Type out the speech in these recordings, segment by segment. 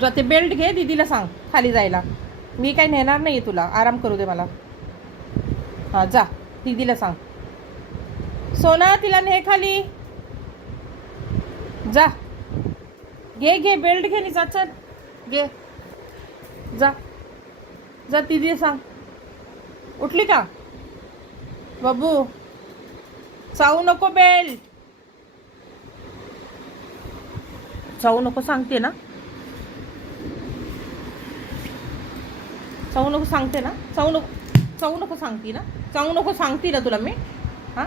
जा ते बेल्ट घे, दीदीला सांग खाली जायला. मी काही नेणार नाही तुला, आराम करू दे मला. हां जा, दीदीला सांग. सोना तिला ने खाली जा. घे बेल्ट घे नि जा, चल घे जा जा. दीदीला सांग. उठली का बाबू? चावू नको बेल्ट, चावू नको सांगते ना, चावू नको सांगते ना, चावू नको सांगते ना, चावू नको सांगते ना तुला मी. हां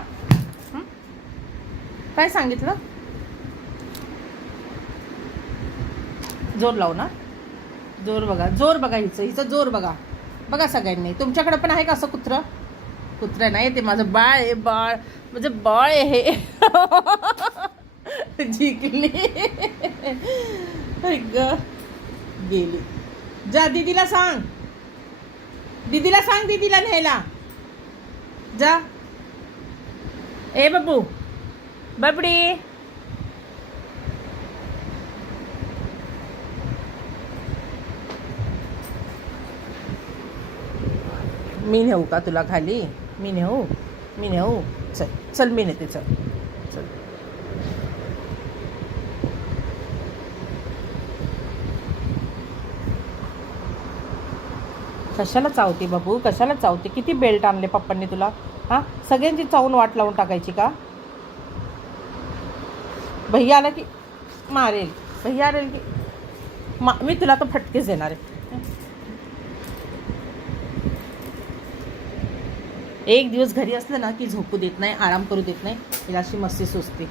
काय सांगितलं? जोर लाव ना, जोर बघा, जोर बघा, हिचं जोर बघा. बघा सगळ्यांनी, तुमच्याकडे पण आहे का असं कुत्रं? कुत्रं नाही ते माझं बाळ आहे, बाळ म्हणजे बाळ आहे हे. जिंकली गेली. जा दीदीला सांग, दीदीला सांग, दीदीला न्यायला जा. ए बाबू, बबडी, मी नेऊ का तुला खाली? मी नेऊ चल चल, मी नेते, चल चल. कशाला चावते बाबू, कशाला चावते? किती बेल्ट आणले पप्पांनी तुला? हां, सगळ्यांची चावून वाट लावून टाकायची का? भैया आला की मारेल, भैया आलेल की मी तुला तर फटकेच देणार आहे. एक दिवस घरी असलं ना की झोपू देत नाही, आराम करू देत नाही, तिला अशी मस्ती सुचते.